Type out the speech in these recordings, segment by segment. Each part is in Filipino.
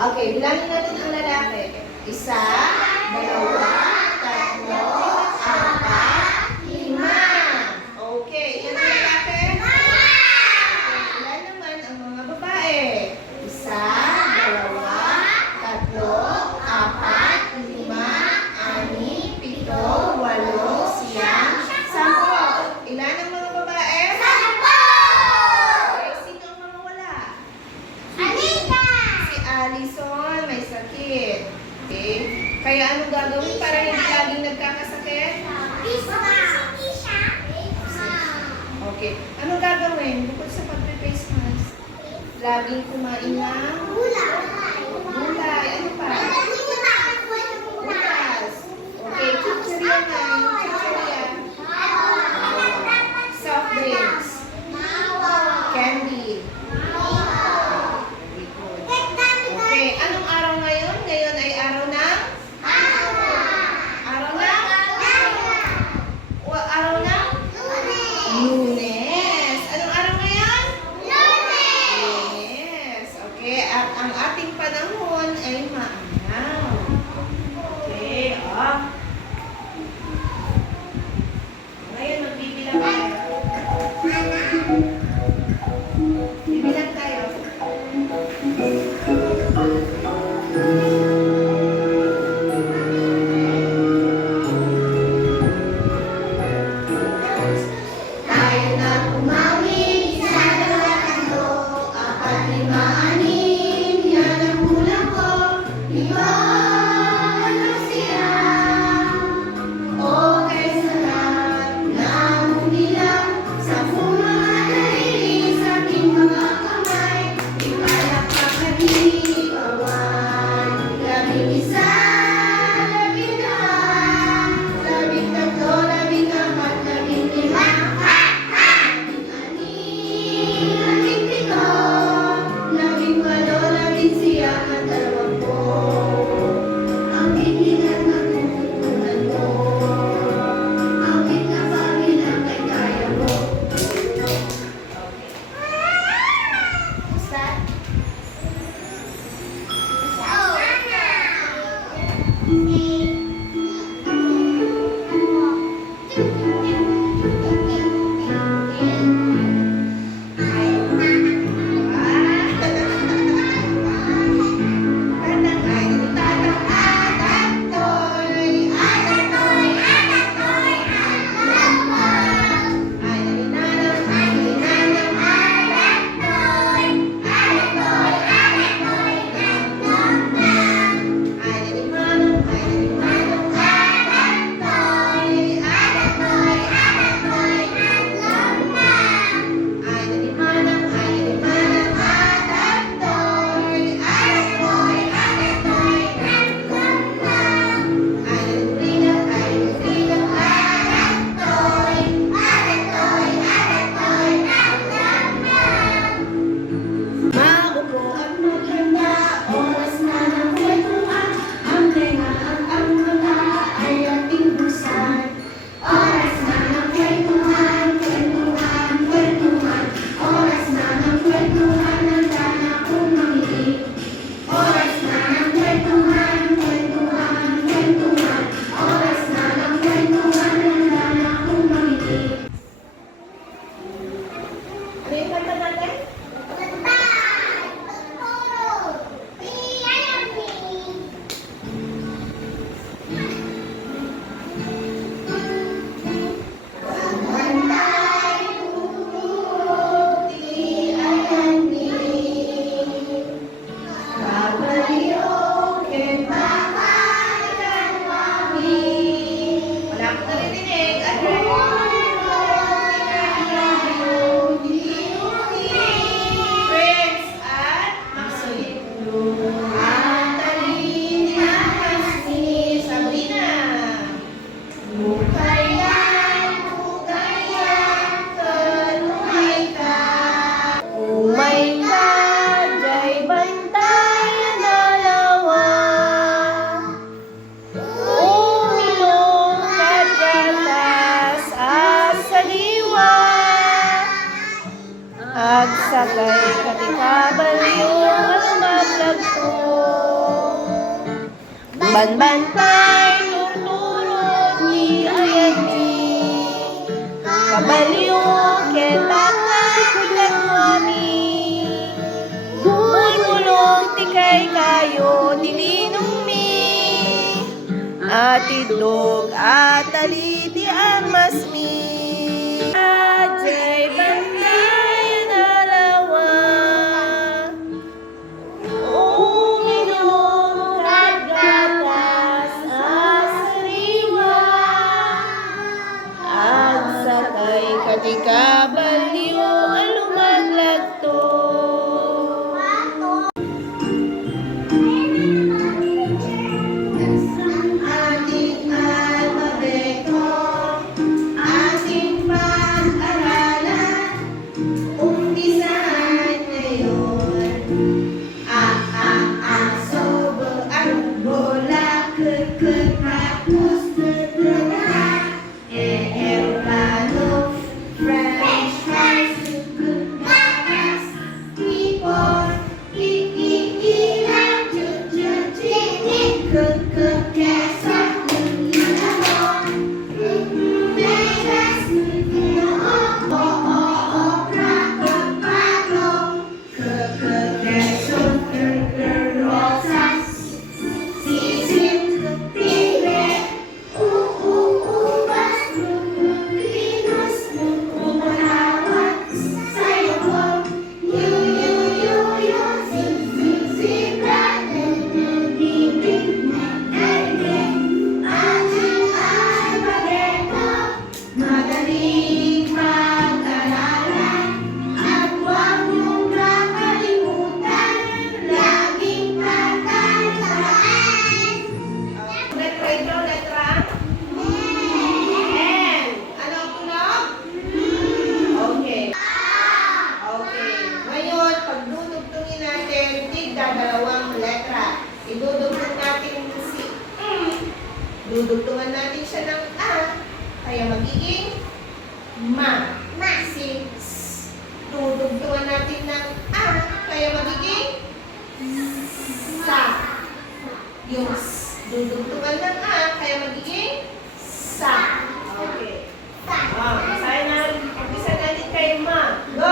Okay, bilangin natin ang lalaki. 1, 2, 3, 4, 5. Okay, yan ang lalaki. Ilan naman ang mga babae? 1, 2, 3, 4, 5, 6, 7, 8, 9, 10, 11, 12. Ilan ang mga babae? 10! Okay, sino ang mga wala? Si Allison, may sakit. Okay? Kaya anong gagawin para hindi laging nagkakasakit? Okay. Anong gagawin? Bukod sa pag-face mask, laging kumain ng gulay. Ano pa? Bukas. Okay. Chichirya na. Chichirya. Soft drinks. Candy. Okay. Anong araw ngayon? Ngayon ay araw ng? Araw ng? Araw ng? Lunes. Anong araw ngayon? Lunes. Okay. At ang ating panahon ay maaraw. Okay. sakay katikabal yung maglagto. Banbantay, turturot, di ayagi. Kabalyo, kelakay, kulatwani. Bulbulong, tikay kayo, dilinong mi. At idlog, at aliti ang masmi. Ajay, banday, nalawa. Uminom, ragatas, asriwa. At sakay katikabal niyo alumaglagto. Ating almabeto, ating pag-aralan, umpisahan ngayon. Sobo, bola, kapus, aeroplano, french fries, gatas, people, ilang, keso, limon, megas, opera, patong, keso, rosas, sisim, pire, ubas, linus, umarawat, sayong, zebra, bibig, ating almabeto, madaling mag-aralan, at huwag mong kakalimutan, laging tatandaan. Letra ito, letra? N. Ano ang tunog? Okay. Okay. Ngayon, pag dudugtungin natin, tigdadalawang letra. Idudugtong natin si dudugtungan natin siya ng A. Kaya magiging ma. Si S. Dudugtungan natin ng A. Kaya magiging sa. Yung S. Dudugtungan ng A. Kaya magiging sa. Okay. Basahin natin. Umpisa natin kay ma. Go!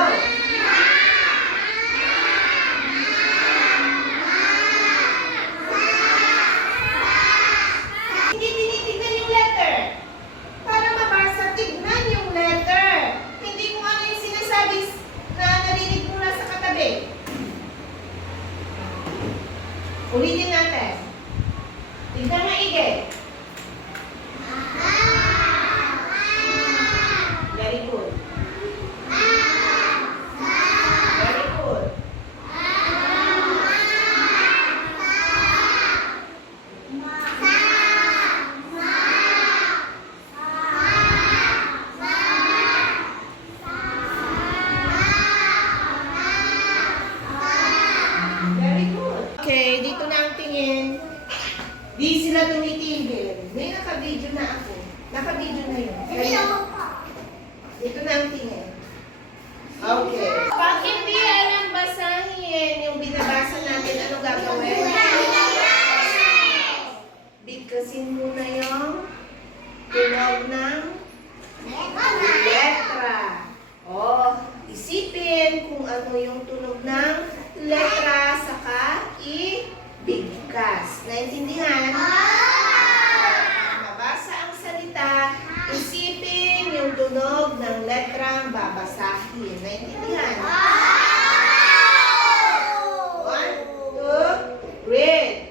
Hindi tinitignan yung letter. Para mabasa, tignan yung letter. Hindi kung ano yung sinasabi na narinig mo na sa katabi. Ulitin natin. Tignan maigi. Very good. Very good. Very good. Okay, dito na ang tingin. Di sila tumitigil. May naka-video na ako. Naka-video na yun. Dito na ang tingin. Okay. Pag hindi alam basahin yung binabasa natin, ano gagawin? Bigkasin muna yung tunog ng letra. O, isipin kung ano yung tunog ng letra, saka ibigkas. Naintindihan? Nabasa ang salita, isipin yung tunog ng letrang babasahin. Naintindihan? 1, 2, read!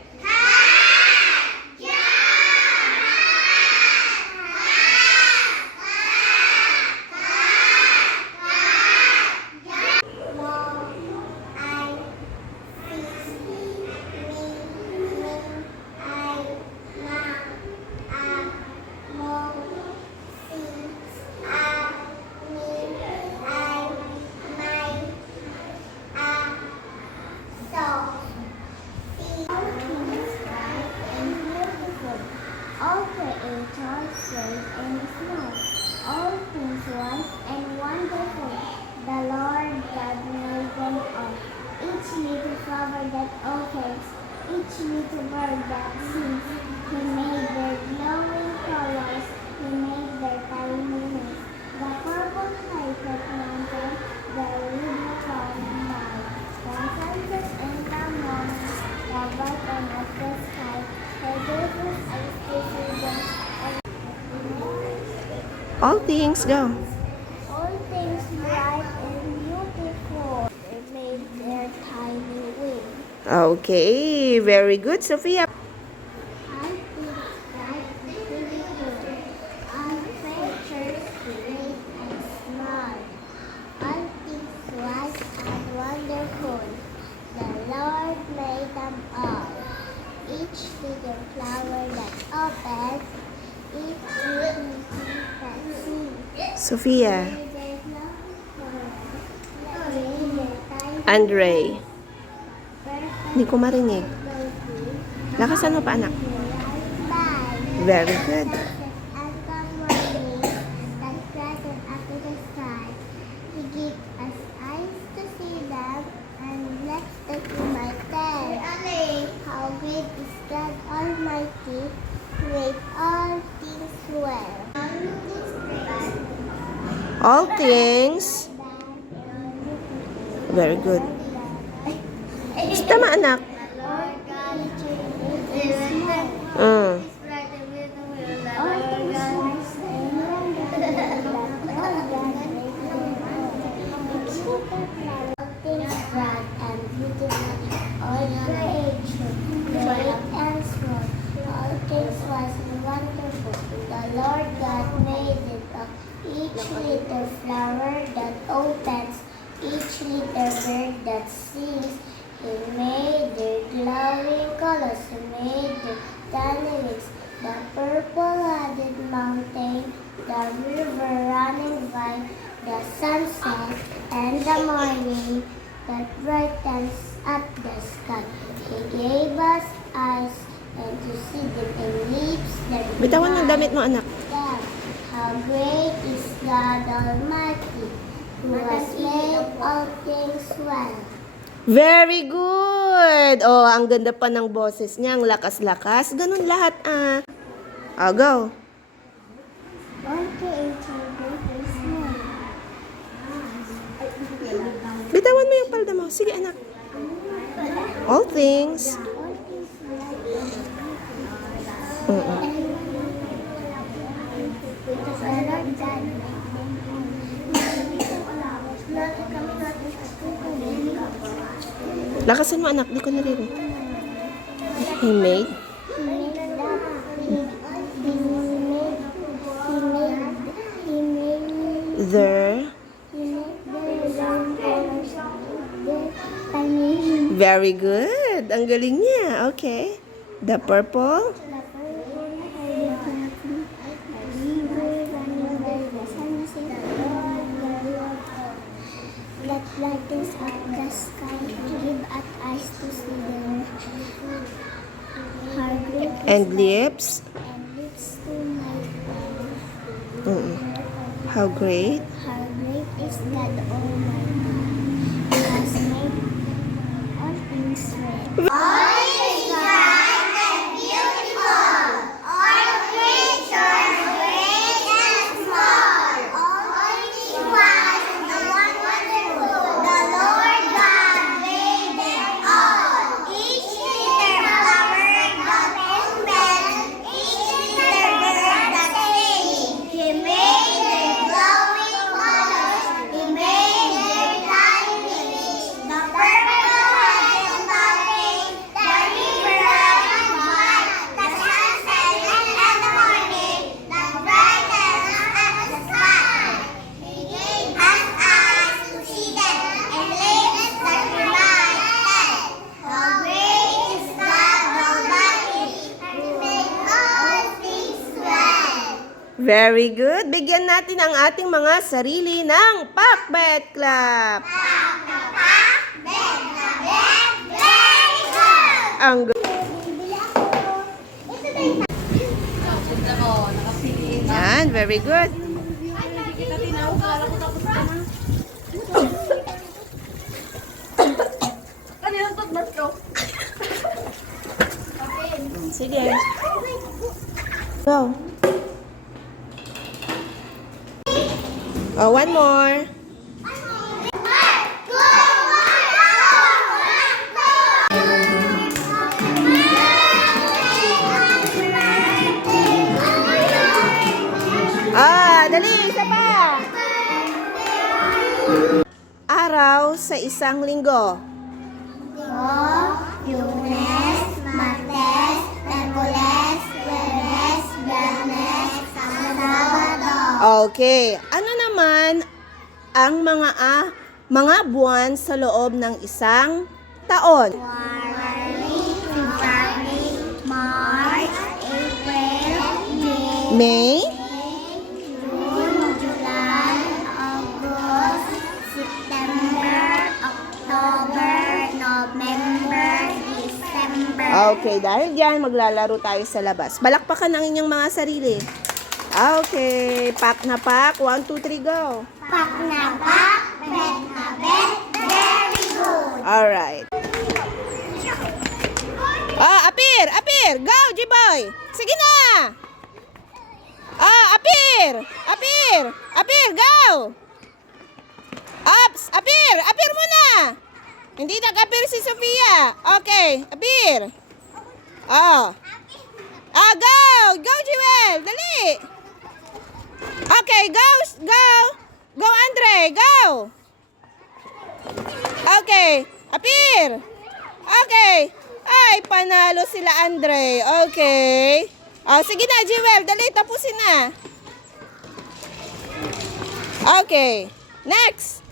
All things, go. All things bright and beautiful. They made their tiny wings. Okay, very good, Sophia. All things bright and beautiful. All creatures great and small. All things wise and wonderful. The Lord made them all. Each little flower that opens, each little tree that sings. Sophia. Andre. Hindi ko marinig. Lakasan mo pa, anak. Very good. He gave us eyes to see them and legs that we might tell. How great is God Almighty, made all things well. All things. Very good. Tama, anak. Lord God made it up. Each little flower that opens, each little bird that sings. He made their glowing colors. He made the tiny lakes, the purple-headed mountain, the river running by, the sunset and the morning that brightens up the sky. He gave us eyes and to see them in lips that Bitawan yung damit mo, anak. them. How great is God Almighty, who has made all things well. Very good. Oh, ang ganda pa ng boses niya. Ang lakas-lakas. Ganun lahat, ah. Oh, go. All creature great and small. Bitawan mo yung palda mo. Sige, anak. All things. All things Mm-mm. Lakasan mo, anak. Di ko naririnig. He made. The. Very good. Ang galing niya. Okay. The purple. That lightens up the sky, give us eyes to see them. Her great And lips. and lips to my friend. Mm-mm. How great. How great is God Almighty, who has made all things well. All is bright and beautiful. All creatures great and small. All is wise and wonderful. The Lord God made them all. Each little flower that opens, each little bird that sings. He made their glowing colors. He made their tiny wings. The purple-headed mountain, the river running by, the sunset and the morning, the brightness of the sky. He gave us eyes to see them and lips that we might tell. How great is God Almighty, who made all things well. Very good. Bigyan natin ang ating mga sarili ng Pakbet Clap. Very good! Ang gu- Bibili ako. Ito na yung Yan, very good. Sige. Go. Oh, one more. Ah, dali. sa isang linggo? Lunes, Martes, Miyerkules, Huwebes, Biyernes, Sabado. Okay. Ano naman ang mga buwan sa loob ng isang taon? January, February, March, April, May, May, June, July, August, September, October, November, December. Okay, dahil dyan, maglalaro tayo sa labas. Balakpakan ang inyong mga sarili. Okay, pack na pack. 1, 2, 3, go. Pak na pak, bet na bet, very good. Alright. Apir! Go, G-boy! Sige na! Apir, go! Ups, apir muna! Hindi nag-apir si Sofia. Okay, apir. Go! Go, Jewel! Dali! Okay, go! Go, Andre! Go! Okay, apir! Okay. Ay, panalo sila, Andre. Okay. Sige na, Jewel. Dali, tapusin na. Okay. Next.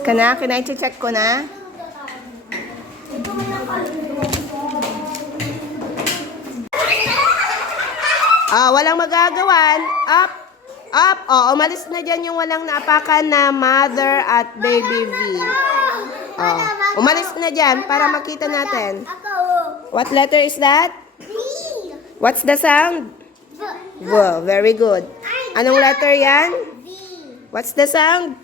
Tapos ka na? Kinai-check ko na? Walang magagawan. Up. Umalis na dyan yung walang naapakan na mother at baby V. Umalis na dyan para makita natin. What letter is that? What's the sound? V. Very good. Anong letter yan? What's the sound?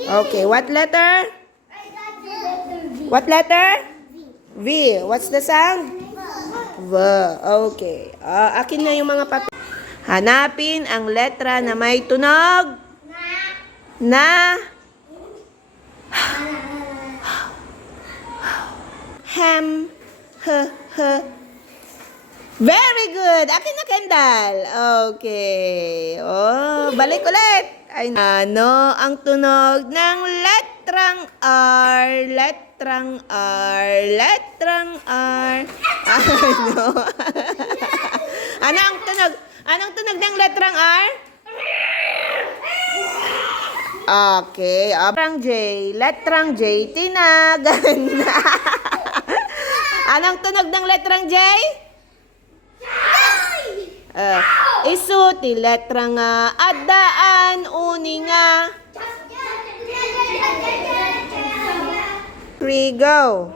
Okay, what letter? What letter? V. What's the sound? V. Okay. Akin na yung mga papel. Hanapin ang letra na may tunog na hem, Very good. Akin na, Kendall. Okay. Balik ulit. Ay, ano ang tunog ng letrang R? Letrang R. Letrang R. Ano? Ano ang tunog? Anong tunog ng letrang R? Okay. Letrang J. Letrang J. Tinagan na. Anong tunog ng letrang J? Isuti letra nga. Adaan. Uni nga. 3, go.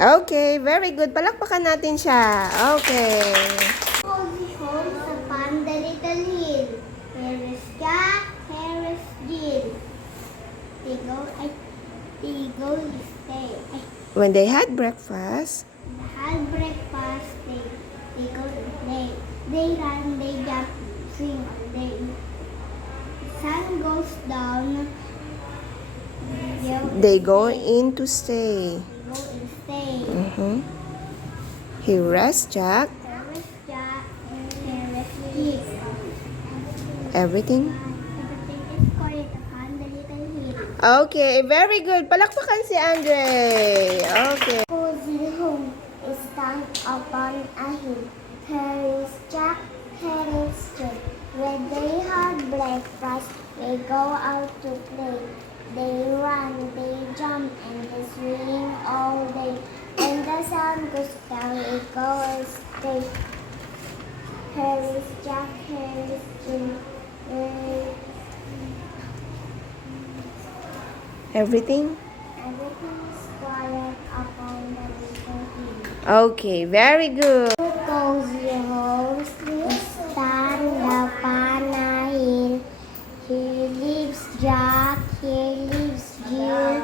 Okay, very good. Palakpakan natin siya. Okay. Cozy home sa Panda Little Hill. Here is Jack, here is Jill. When they had breakfast, Had breakfast, they go to play. They run, they jump, swing all day. Sun goes down, they go in to stay. go and stay. Mhm. He rests Jack. There was Jack, there was Keith. Everything. Everything is quiet upon the little hill. Okay, very good. Palakpakan si Andre. Okay. Cozy home is stand upon a hill. Here is Jack, here is Jill. When they have breakfast, they go out to play. They run, they jump, and they swing all day. When the sun goes down, they go and stay. Here is Jack, here is Jill. Everything? Everything is quiet upon the little hill. Okay, very good. Cozy homes stand upon a hill. Here lives Jack, here lives Jill.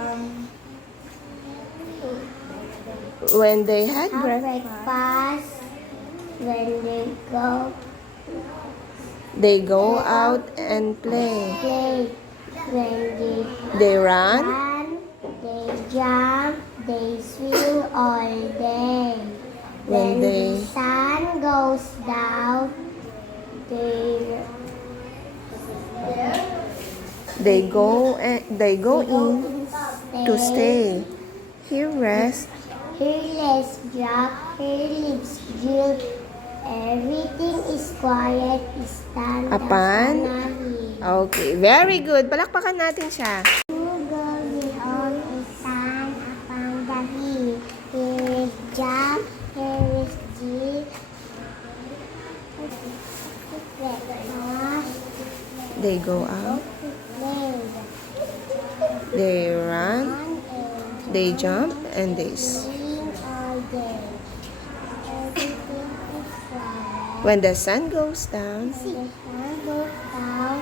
When they had Have breakfast, breakfast. When they go out and play. play, when They run. run, they jump, they swing all day. When the they- sun goes down, They go in to stay. He rests. Here lives Jack, here lives Jill. Everything is quiet, stand Upon? upon a hill. Okay, very good. Palakpakan natin siya. Going on is stand upon the hill. Here is Jack, here is Jill. They go out. Play. They run. Run and They jump and they swing all day. Everything is quiet. when the sun goes down, The sun goes down.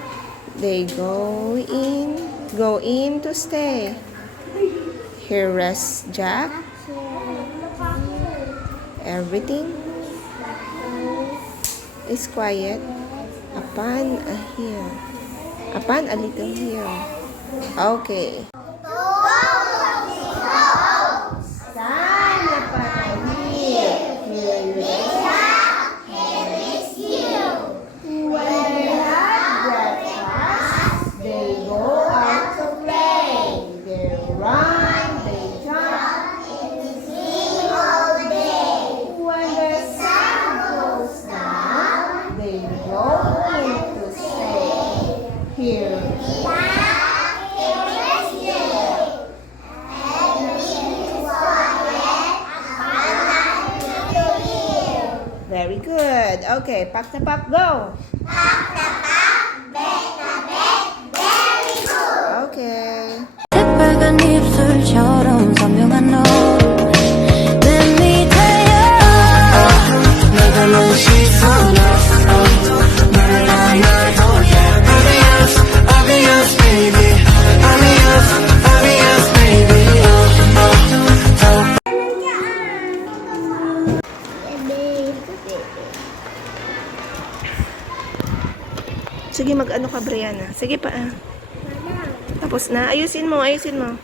they go in to stay. Here rests Jack. Everything is quiet upon a hill. Upon a little hill. Okay. Sana panahil. When they have breakfast, they go out to play. They run, they jump, Sing all day. when the sun goes down, they go in to stay. Here. Very good. Okay, pak na pak, go. Okay. 새빨간 입술처럼 선명한 너 내 밑에야 내가 넌 시선을 몰라나도 Obvious, obvious baby Obvious, obvious baby Sige, mag-ano ka, Brianna. Sige pa. Tapos na. Ayusin mo, ayusin mo.